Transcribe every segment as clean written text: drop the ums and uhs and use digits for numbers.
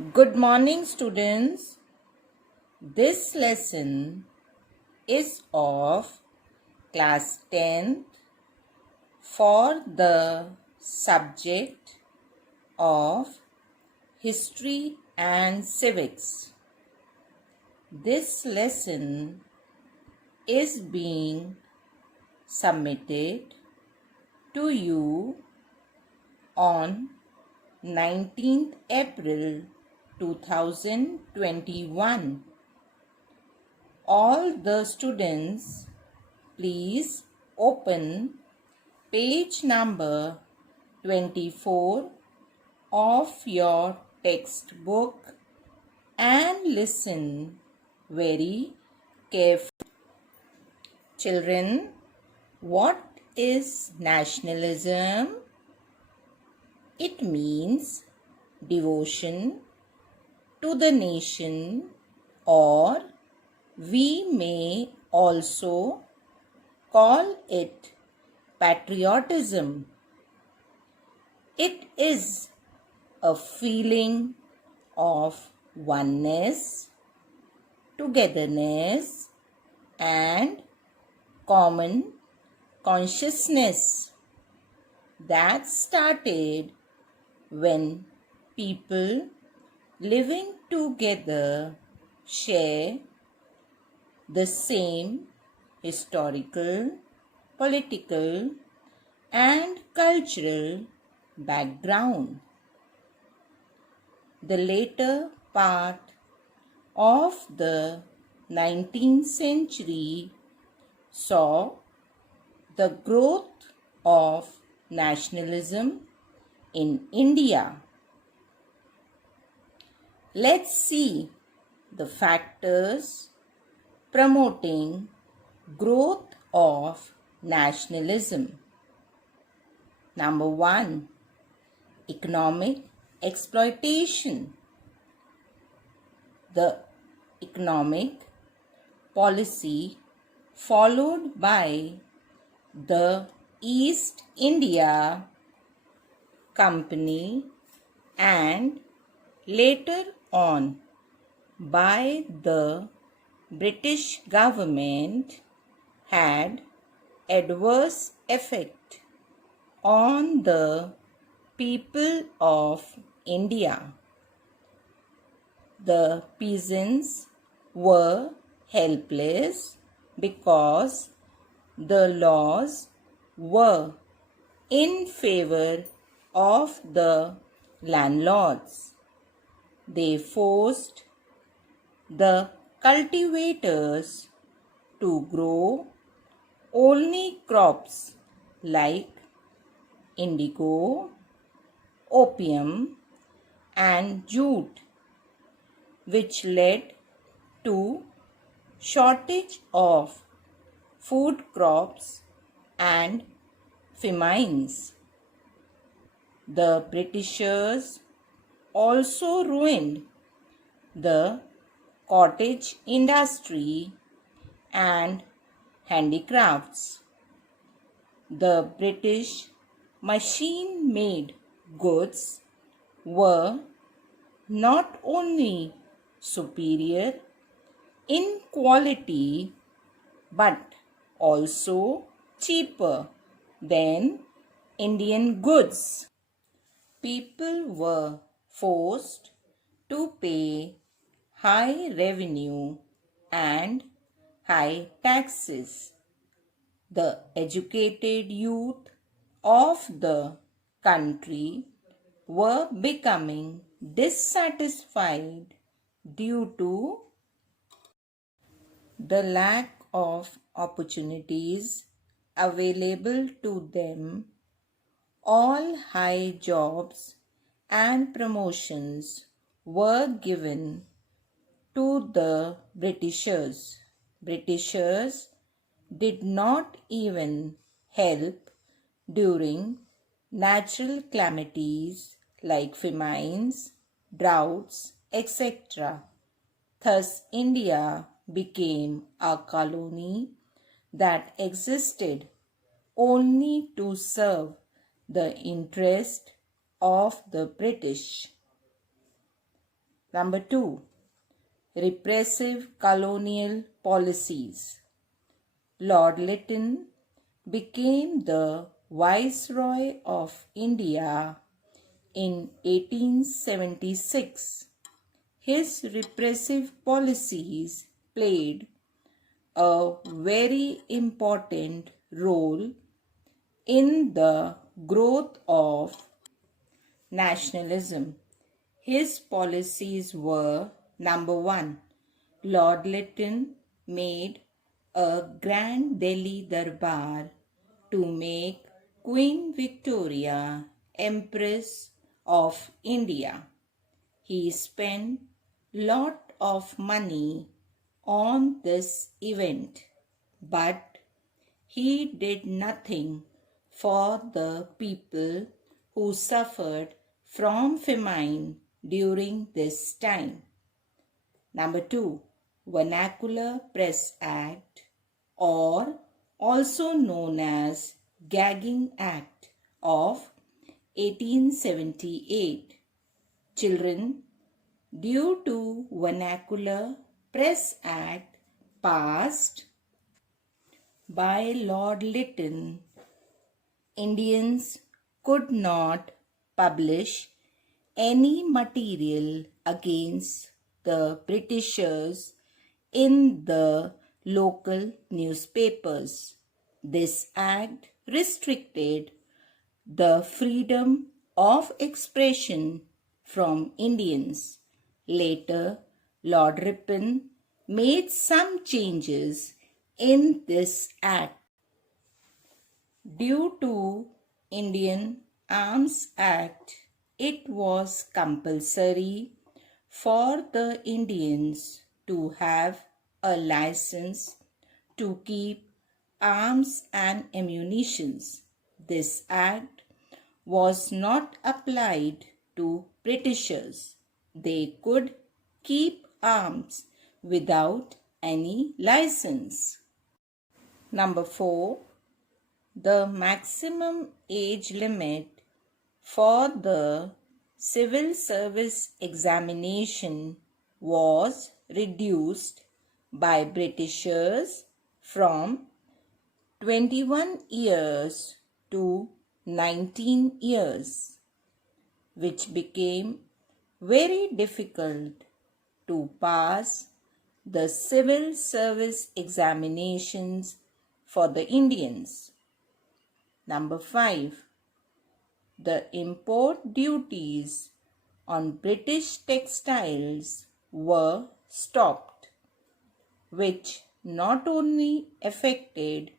Good morning, students. This lesson is of Class 10 for the subject of History and Civics. This lesson is being submitted to you on 19th April 2021. All the students, please open page number 24 of your textbook and listen very carefully. Children, what is nationalism? It means devotion to the nation, or we may also call it patriotism. It is a feeling of oneness, togetherness, and common consciousness that started when people living together share the same historical, political, and cultural background. The later part of the 19th century saw the growth of nationalism in India. Let's see the factors promoting growth of nationalism. Number 1, economic exploitation. The economic policy followed by the East India Company and later on by the British government had adverse effect on the people of India. The peasants were helpless because the laws were in favor of the landlords. They forced the cultivators to grow only crops like indigo, opium, and jute, which led to shortage of food crops and famines. The Britishers also ruined the cottage industry and handicrafts. The British machine-made goods were not only superior in quality but also cheaper than Indian goods. People were forced to pay high revenue and high taxes. The educated youth of the country were becoming dissatisfied due to the lack of opportunities available to them. All high jobs and promotions were given to the Britishers. Britishers did not even help during natural calamities like famines, droughts, etc. Thus, India became a colony that existed only to serve the interest of the British. Number 2. Repressive colonial policies. Lord Lytton became the Viceroy of India in 1876. His repressive policies played a very important role in the growth of nationalism. His policies were: number 1. Lord Lytton made a Grand Delhi Darbar to make Queen Victoria Empress of India. He spent lot of money on this event, but he did nothing for the people who suffered from famine during this time. Number 2. Vernacular Press Act, or also known as Gagging Act of 1878. Children, due to Vernacular Press Act passed by Lord Lytton, Indians could not publish any material against the Britishers in the local newspapers. This act restricted the freedom of expression from Indians. Later, Lord Ripon made some changes in this act. Due to Indian Arms Act, it was compulsory for the Indians to have a license to keep arms and ammunitions. This act was not applied to Britishers. They could keep arms without any license. Number 4. The maximum age limit for the civil service examination was reduced by Britishers from 21 years to 19 years, which became very difficult to pass the civil service examinations for the Indians. Number 5. The import duties on British textiles were stopped, which not only affected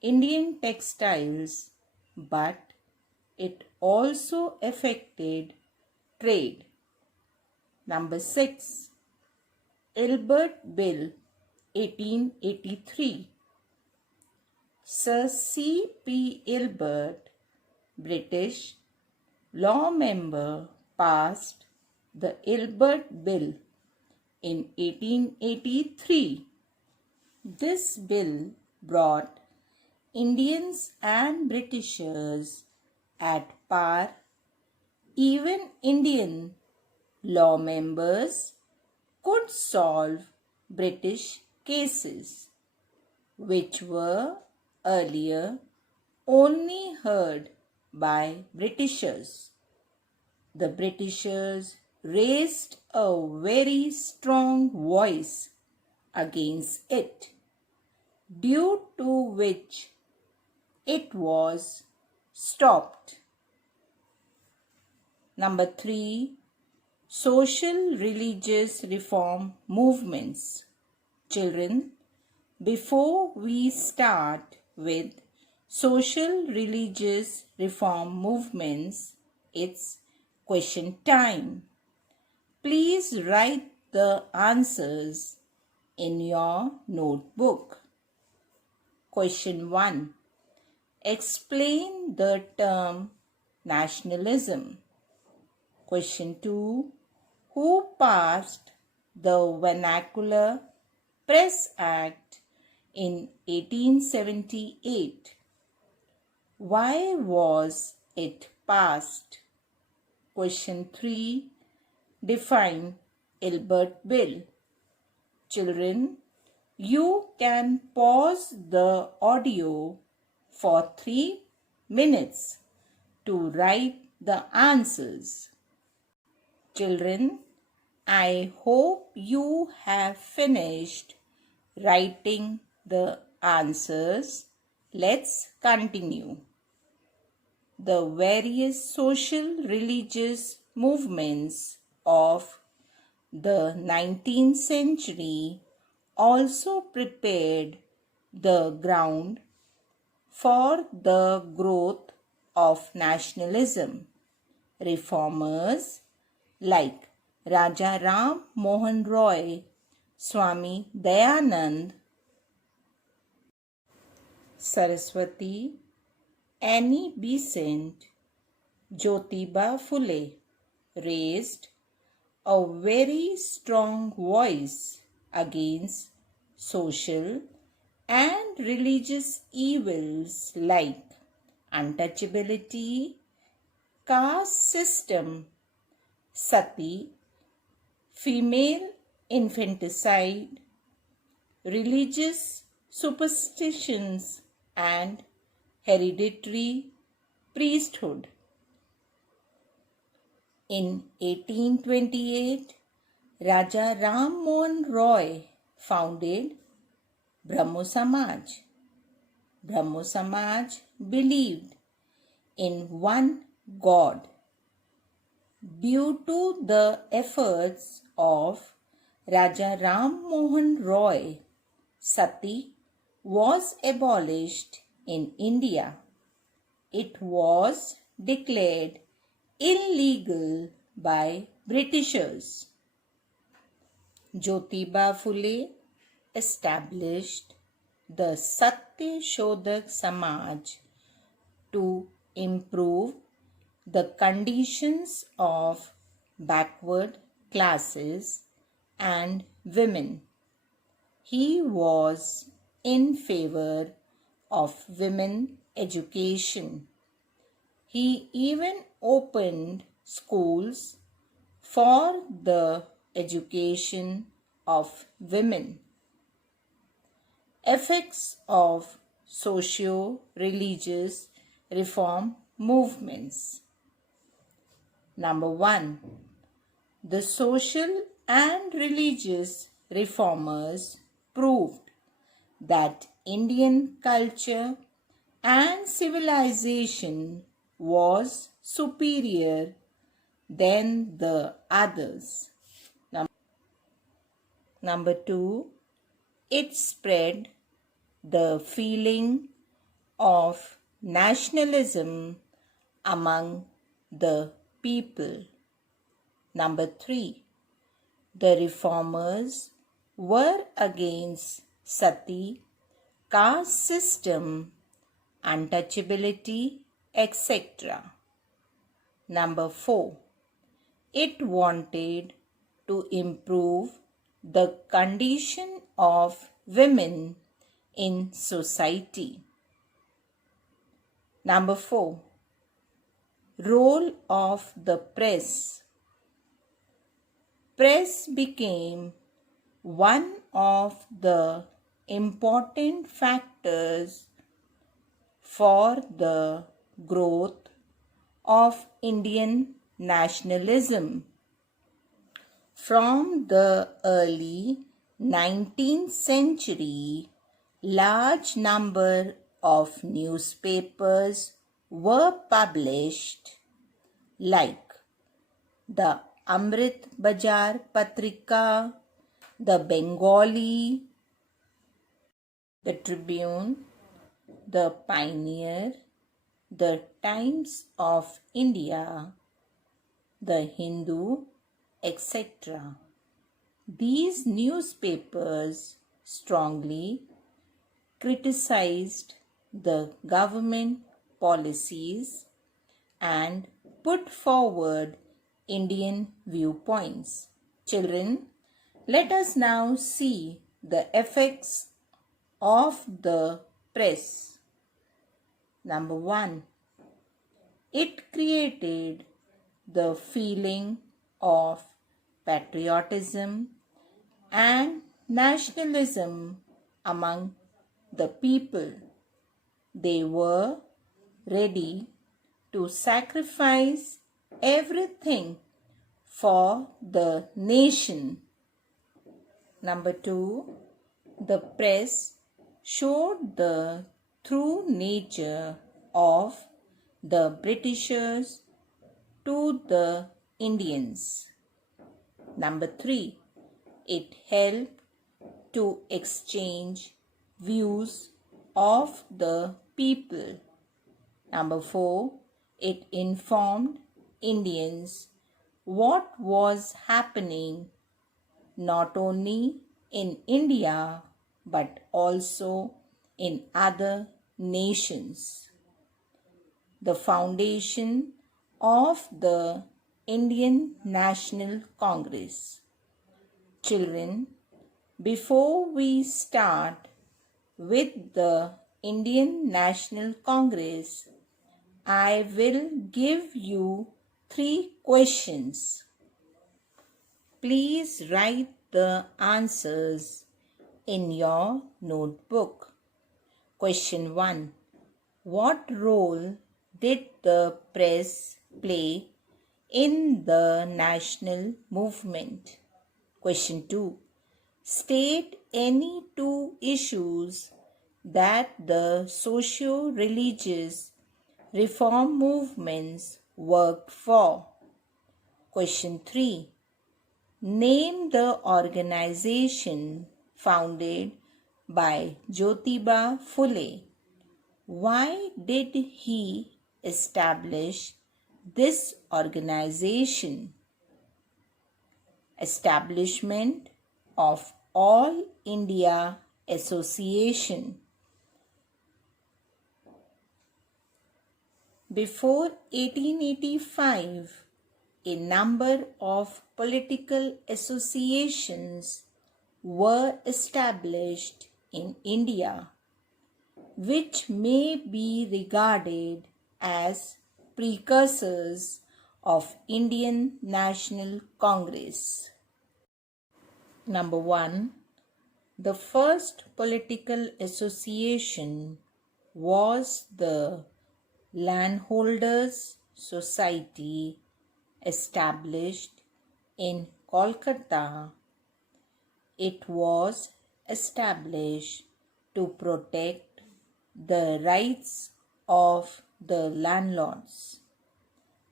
Indian textiles but it also affected trade. Number 6. Ilbert Bill 1883. Sir C. P. Ilbert, British law member, passed the Ilbert Bill in 1883. This bill brought Indians and Britishers at par. Even Indian law members could solve British cases, which were earlier only heard by Britishers. The Britishers raised a very strong voice against it, due to which it was stopped. Number 3. Social religious reform movements. Children, before we start with social religious reform movements, it's question time. Please write the answers in your notebook. Question 1. Explain the term nationalism. Question 2. Who passed the Vernacular Press Act in 1878? Why was it passed? Question 3. define Albert Bill. Children, you can pause the audio for 3 minutes to write the answers. Children, I hope you have finished writing the answers. Let's continue. The various social religious movements of the 19th century also prepared the ground for the growth of nationalism. Reformers like Raja Ram Mohan Roy, Swami Dayanand, Saraswati, Annie Besant, Jyotiba Phule raised a very strong voice against social and religious evils like untouchability, caste system, sati, female infanticide, religious superstitions, and hereditary priesthood. In 1828, Raja Ram Mohan Roy founded Brahmo Samaj. Brahmo Samaj believed in one God. Due to the efforts of Raja Ram Mohan Roy, sati was abolished in India. It was declared illegal by Britishers. Jyotiba Phule established the Satya Shodhak Samaj to improve the conditions of backward classes and women. He was in favor of women education. He even opened schools for the education of women. Effects of socio-religious reform movements. Number 1. The social and religious reformers proved that Indian culture and civilization was superior than the others. Number 2. It spread the feeling of nationalism among the people. Number 3. The reformers were against sati, caste system, untouchability, etc. Number 4. It wanted to improve the condition of women in society. Number 4. Role of the press. Press became one of the important factors for the growth of Indian nationalism. From the early 19th century, large number of newspapers were published like the Amrit Bazar Patrika, the Bengali, the Tribune, the Pioneer, the Times of India, the Hindu, etc. These newspapers strongly criticized the government policies and put forward Indian viewpoints. Children, let us now see the effects of the press. Number 1. It created the feeling of patriotism, and nationalism among the people. They were ready to sacrifice everything for the nation. Number 2, the press showed the true nature of the Britishers to the Indians. Number 3, it helped to exchange views of the people. Number 4, it informed Indians what was happening not only in India but also in other nations. The foundation of the Indian National Congress. Children, before we start with the Indian National Congress, I will give you 3 questions. Please write the answers in your notebook. Question 1. What role did the press play in the national movement? Question 2. State any 2 issues that the socio-religious reform movements worked for. Question 3. Name the organization founded by Jyotiba Phule. Why did he establish this organization? Establishment of All India Association. Before 1885, a number of political associations were established in India, which may be regarded as precursors of Indian National Congress. Number 1. The first political association was the Landholders' Society, established in Kolkata. It was established to protect the rights of the landlords.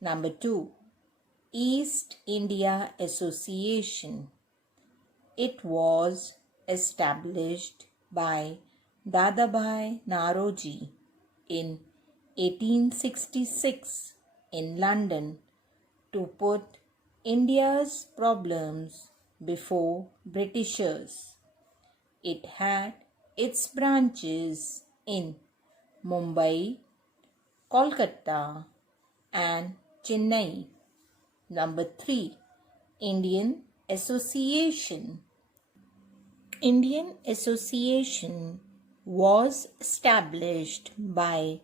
Number 2. East India Association. It was established by Dadabhai Naoroji in 1866 in London to put India's problems before Britishers. It had its branches in Mumbai, Kolkata, and Chennai. Number 3. Indian Association. Indian Association was established by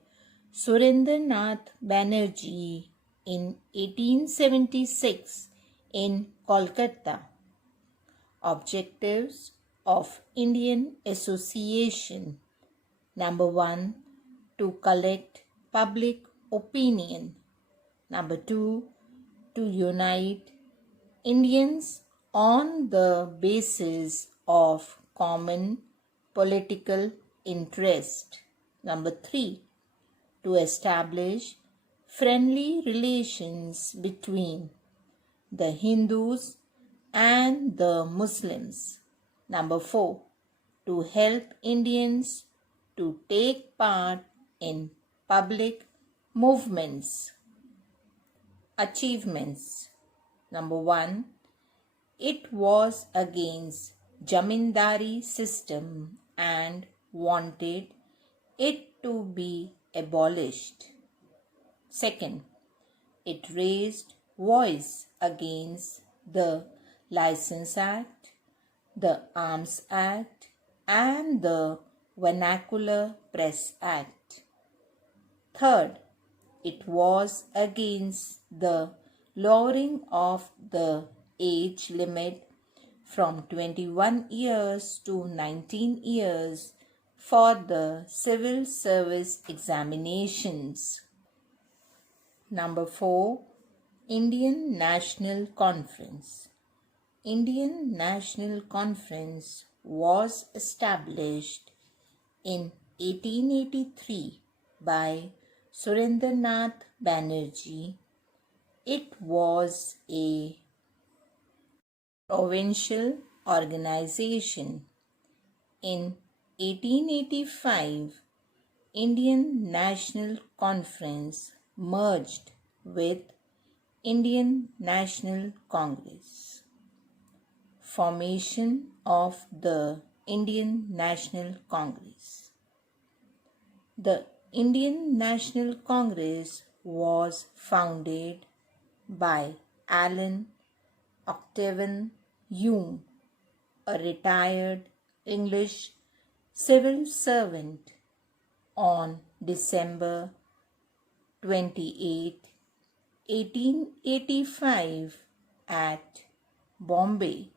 Surendranath Banerjee in 1876 in Kolkata. Objectives of Indian Association. Number 1. To collect public opinion. Number 2. To unite Indians on the basis of common political interest. Number 3. To establish friendly relations between the Hindus and the Muslims. Number 4. To help Indians to take part in public movements. Achievements. Number 1. It was against Jamindari system and wanted it to be abolished. Second, it raised voice against the License Act, the Arms Act, and the Vernacular Press Act. Third, it was against the lowering of the age limit from 21 years to 19 years for the civil service examinations. Number 4. Indian National Conference. Indian National Conference was established in 1883 by Surendranath Banerjee. It was a provincial organization. In 1885, Indian National Conference merged with Indian National Congress. Formation of the Indian National Congress. The Indian National Congress was founded by Allen Octavian Hume, a retired English civil servant, on December 28, 1885 at Bombay.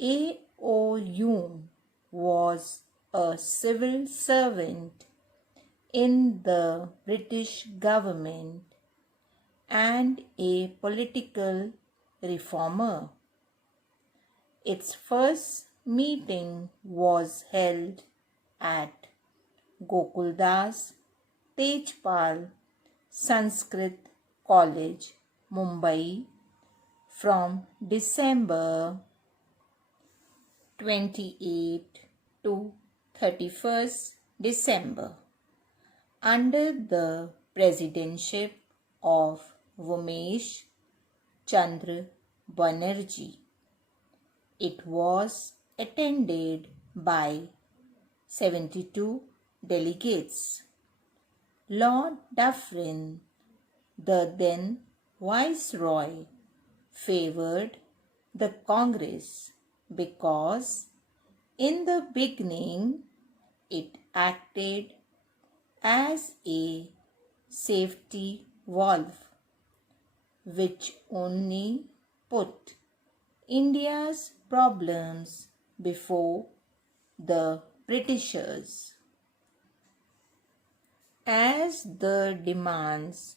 A.O. Hume was a civil servant in the British government and a political reformer. Its first meeting was held at Gokuldas Tejpal Sanskrit College, Mumbai, from December 28 to 31st December, under the presidency of Umesh Chandra Banerjee. It was attended by 72 delegates. Lord Dufferin, the then Viceroy, favored the Congress because in the beginning it acted as a safety valve which only put India's problems before the Britishers. As the demands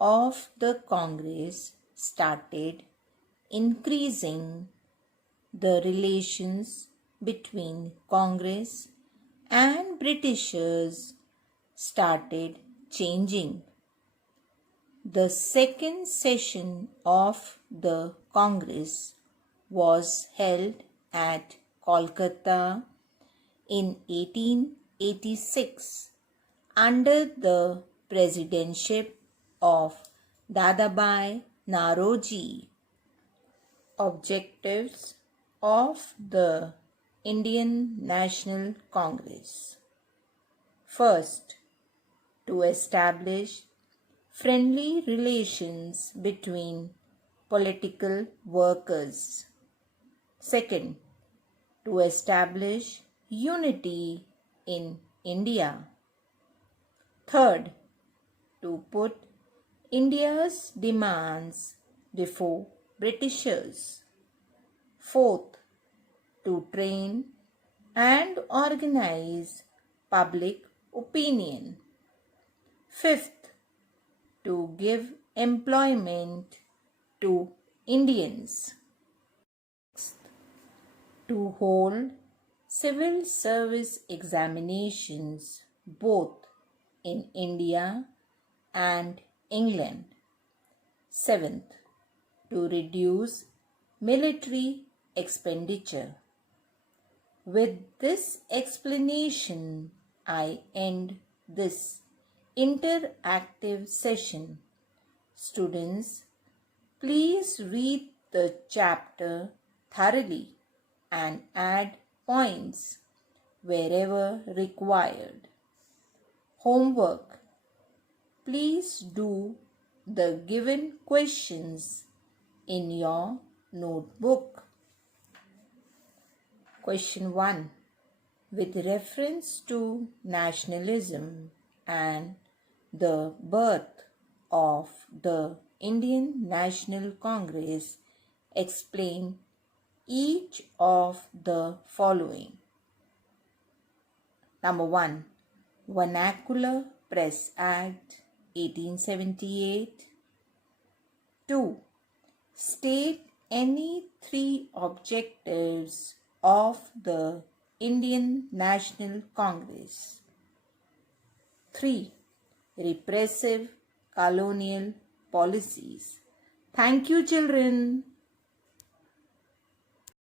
of the Congress started increasing, the relations between Congress and Britishers started changing. The second session of the Congress was held at Kolkata in 1886 under the presidency of Dadabhai Naoroji. Objectives of the Indian National Congress. First, to establish friendly relations between political workers. Second, to establish unity in India. Third, to put India's demands before Britishers. Fourth, to train and organize public opinion. Fifth, to give employment to Indians. Sixth, to hold civil service examinations both in India and England. Seventh, to reduce military expenditure. With this explanation, I end this interactive session. Students, please read the chapter thoroughly and add points wherever required. Homework. Please do the given questions in your notebook. Question 1. With reference to nationalism and the birth of the Indian National Congress Explain each of the following. Number 1. Vernacular Press Act 1878. 2. State any 3 objectives of the Indian National Congress. 3. Repressive colonial policies. Thank you, children.